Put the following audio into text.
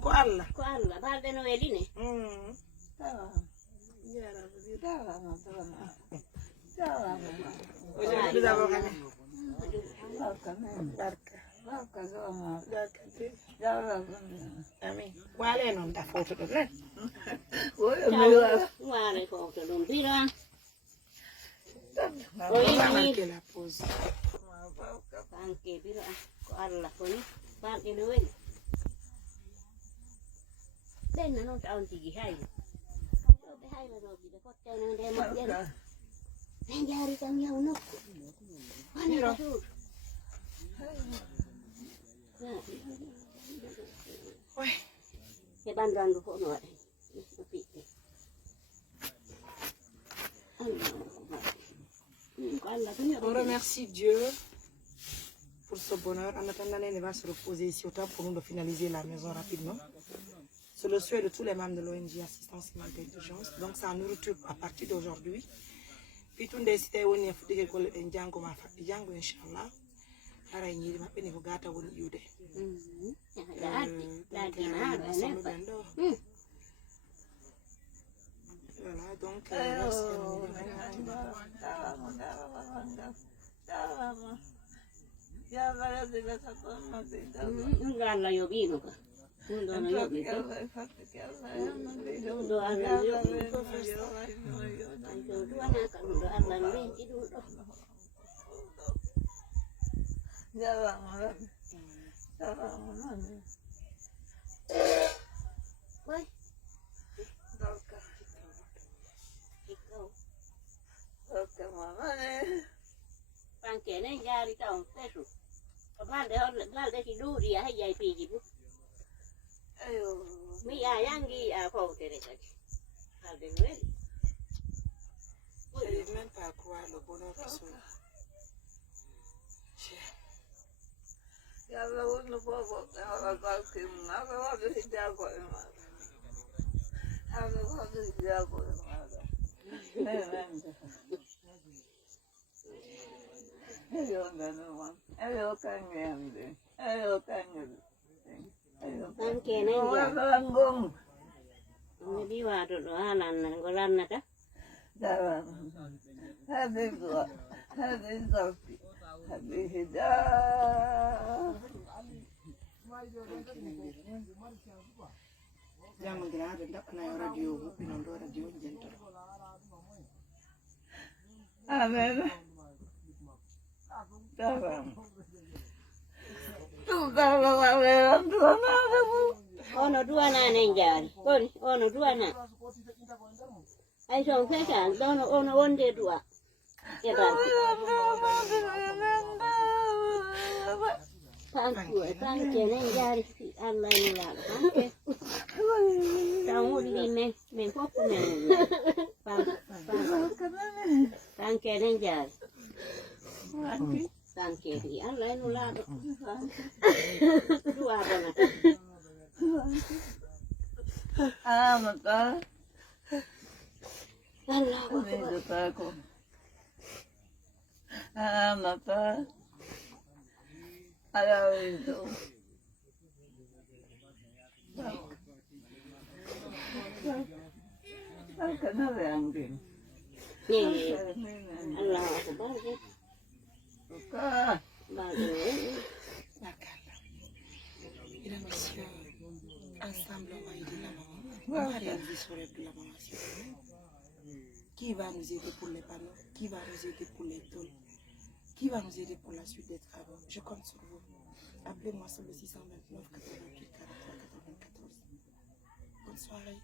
ko Allah balde no weline aujourd'hui nous avons gagné amin wale non da photo do len wale photo dum bira on va marquer la pause anke bira ko Allah koni balde no weli den non tawn tigi hay be hay la no bi ko tane de ma den den jari tan yaw no wani ko ouais et bandandu ko no wade on remercie Dieu pour ce bonheur. En attendant, elle va se reposer ici autant pour nous de finaliser la maison rapidement. C'est le souhait de tous les membres de l'ONG Assistance Humanitaire d'Urgence. Donc, ça nous retrouve à partir d'aujourd'hui. Puis, tout le monde est venu à faire des Django, Inch'Allah. Voilà, donc, merci. Pankene jari taon pesu. Balde ti duri ya hayai piji bu. Ayo, mi ya yangi a pautere kaki. Balde noel. Je n'arrive même pas à croire le bonheur qui sont là. Amen. Ono dua na nenjari. Ono dua na. Ai son feka ono onde dua. Ya ba. Panke nenjari Allah ni la. Tamu di me popo me. Panke nenjari. Panke di Allah ni la. Dua bona. Amata. Allah Akbar. Amata. Alawito. Takana beangin. Allah Akbar. Ka. Mesdames, messieurs, ensemble on va aider la maman. On va réaliser ce rêve de la maman. Qui va nous aider pour les panneaux? Qui va nous aider pour les tôles? Qui va nous aider pour la suite des travaux? Je compte sur vous. Appelez-moi sur le 629 88 43 94. Bonne soirée.